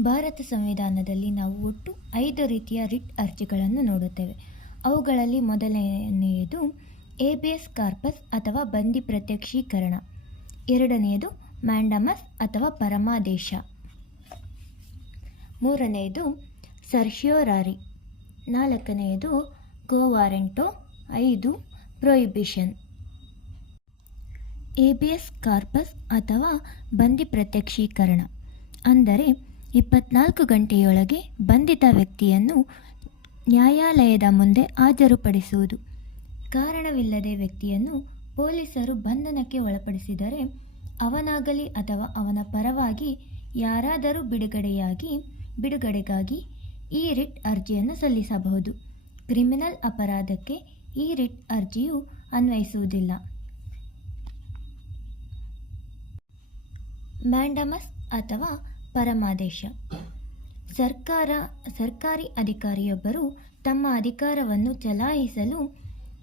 ಭಾರತ ಸಂವಿಧಾನದಲ್ಲಿ ನಾವು ಒಟ್ಟು ಐದು ರೀತಿಯ ರಿಟ್ ಅರ್ಜಿಗಳನ್ನು ನೋಡುತ್ತೇವೆ. ಅವುಗಳಲ್ಲಿ ಮೊದಲನೆಯದು ಎಬಿಎಸ್ ಕಾರ್ಪಸ್ ಅಥವಾ ಬಂದಿ ಪ್ರತ್ಯಕ್ಷೀಕರಣ. ಎರಡನೆಯದು ಮ್ಯಾಂಡಮಸ್ ಅಥವಾ ಪರಮಾದೇಶ. ಮೂರನೆಯದು ಸರ್ಶಿಯೋರಾರಿ ನಾಲ್ಕನೆಯದು ಗೋವಾರೆಂಟೋ ಐದು ಪ್ರೊಹಿಬಿಷನ್. ಎಬಿಎಸ್ ಕಾರ್ಪಸ್ ಅಥವಾ ಬಂದಿ ಪ್ರತ್ಯಕ್ಷೀಕರಣ. ಅಂದರೆ ಇಪ್ಪತ್ನಾಲ್ಕು ಗಂಟೆಯೊಳಗೆ ಬಂಧಿತ ವ್ಯಕ್ತಿಯನ್ನು ನ್ಯಾಯಾಲಯದ ಮುಂದೆ ಹಾಜರುಪಡಿಸುವುದು. ಕಾರಣವಿಲ್ಲದೆ ವ್ಯಕ್ತಿಯನ್ನು ಪೊಲೀಸರು ಬಂಧನಕ್ಕೆ ಒಳಪಡಿಸಿದರೆ ಅವನಾಗಲಿ ಅಥವಾ ಅವನ ಪರವಾಗಿ ಯಾರಾದರೂ ಬಿಡುಗಡೆಯಾಗಿ, ಬಿಡುಗಡೆಗಾಗಿ ಈ ರಿಟ್ ಅರ್ಜಿಯನ್ನು ಸಲ್ಲಿಸಬಹುದು. ಕ್ರಿಮಿನಲ್ ಅಪರಾಧಕ್ಕೆ ಈ ರಿಟ್ ಅರ್ಜಿಯು ಅನ್ವಯಿಸುವುದಿಲ್ಲ. ಮ್ಯಾಂಡಮಸ್ ಅಥವಾ ಪರಮಾದೇಶ. ಸರ್ಕಾರ, ಸರ್ಕಾರಿ ಅಧಿಕಾರಿಯೊಬ್ಬರು ತಮ್ಮ ಅಧಿಕಾರವನ್ನು ಚಲಾಯಿಸಲು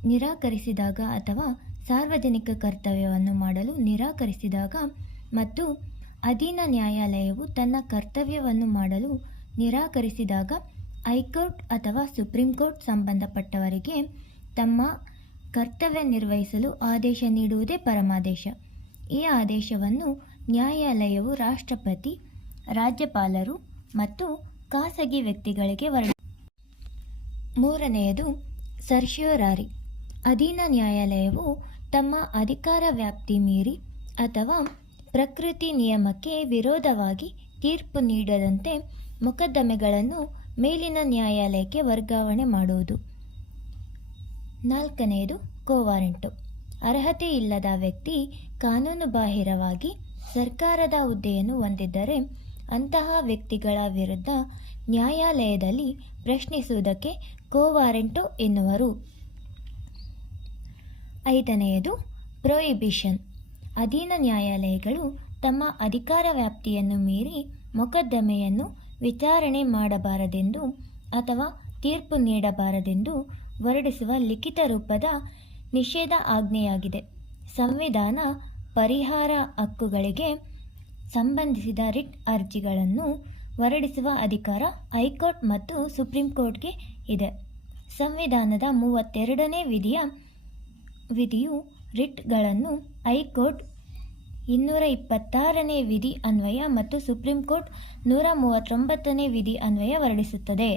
ನಿರಾಕರಿಸಿದಾಗ ಅಥವಾ ಸಾರ್ವಜನಿಕ ಕರ್ತವ್ಯವನ್ನು ಮಾಡಲು ನಿರಾಕರಿಸಿದಾಗ ಮತ್ತು ಅಧೀನ ನ್ಯಾಯಾಲಯವು ತನ್ನ ಕರ್ತವ್ಯವನ್ನು ಮಾಡಲು ನಿರಾಕರಿಸಿದಾಗ ಹೈಕೋರ್ಟ್ ಅಥವಾ ಸುಪ್ರೀಂ ಕೋರ್ಟ್ ಸಂಬಂಧಪಟ್ಟವರಿಗೆ ತಮ್ಮ ಕರ್ತವ್ಯ ನಿರ್ವಹಿಸಲು ಆದೇಶ ನೀಡುವುದೇ ಪರಮಾದೇಶ. ಈ ಆದೇಶವನ್ನು ನ್ಯಾಯಾಲಯವು ರಾಷ್ಟ್ರಪತಿ ರಾಜ್ಯಪಾಲರು ಮತ್ತು ಖಾಸಗಿ ವ್ಯಕ್ತಿಗಳಿಗೆ ವರ್ಣ ಮೂರನೆಯದು ಸರ್ಶಿಯೋರಾರಿ ಅಧೀನ ನ್ಯಾಯಾಲಯವು ತಮ್ಮ ಅಧಿಕಾರ ವ್ಯಾಪ್ತಿ ಮೀರಿ ಅಥವಾ ಪ್ರಕೃತಿ ನಿಯಮಕ್ಕೆ ವಿರೋಧವಾಗಿ ತೀರ್ಪು ನೀಡದಂತೆ ಮೊಕದ್ದಮೆಗಳನ್ನು ಮೇಲಿನ ನ್ಯಾಯಾಲಯಕ್ಕೆ ವರ್ಗಾವಣೆ ಮಾಡುವುದು. ನಾಲ್ಕನೆಯದು, ಕೋವಾರೆಂಟು. ಅರ್ಹತೆ ಇಲ್ಲದ ವ್ಯಕ್ತಿ ಕಾನೂನುಬಾಹಿರವಾಗಿ ಸರ್ಕಾರದ ಹುದ್ದೆಯನ್ನು ಹೊಂದಿದ್ದರೆ ಅಂತಹ ವ್ಯಕ್ತಿಗಳ ವಿರುದ್ಧ ನ್ಯಾಯಾಲಯದಲ್ಲಿ ಪ್ರಶ್ನಿಸುವುದಕ್ಕೆ ಕೋವಾರೆಂಟು ಎನ್ನುವರು. ಐದನೆಯದು, ಪ್ರೊಹಿಬಿಷನ್. ಅಧೀನ ನ್ಯಾಯಾಲಯಗಳು ತಮ್ಮ ಅಧಿಕಾರ ವ್ಯಾಪ್ತಿಯನ್ನು ಮೀರಿ ಮೊಕದ್ದಮೆಯನ್ನು ವಿಚಾರಣೆ ಮಾಡಬಾರದೆಂದು ಅಥವಾ ತೀರ್ಪು ನೀಡಬಾರದೆಂದು ಹೊರಡಿಸುವ ಲಿಖಿತ ರೂಪದ ನಿಷೇಧ ಆಜ್ಞೆಯಾಗಿದೆ. ಸಂವಿಧಾನ ಪರಿಹಾರ ಹಕ್ಕುಗಳಿಗೆ ಸಂಬಂಧಿಸಿದ ರಿಟ್ ಅರ್ಜಿಗಳನ್ನು ಹೊರಡಿಸುವ ಅಧಿಕಾರ ಹೈಕೋರ್ಟ್ ಮತ್ತು ಸುಪ್ರೀಂ ಕೋರ್ಟ್ಗೆ ಇದೆ. ಸಂವಿಧಾನದ ಮೂವತ್ತೆರಡನೇ ವಿಧಿಯ ವಿಧಿಯು ರಿಟ್ಗಳನ್ನು ಹೈಕೋರ್ಟ್ ಇನ್ನೂರ ಇಪ್ಪತ್ತಾರನೇ ವಿಧಿ ಅನ್ವಯ ಮತ್ತು ಸುಪ್ರೀಂ ಕೋರ್ಟ್ ನೂರ ಮೂವತ್ತೊಂಬತ್ತನೇ ವಿಧಿ ಅನ್ವಯ ಹೊರಡಿಸುತ್ತದೆ.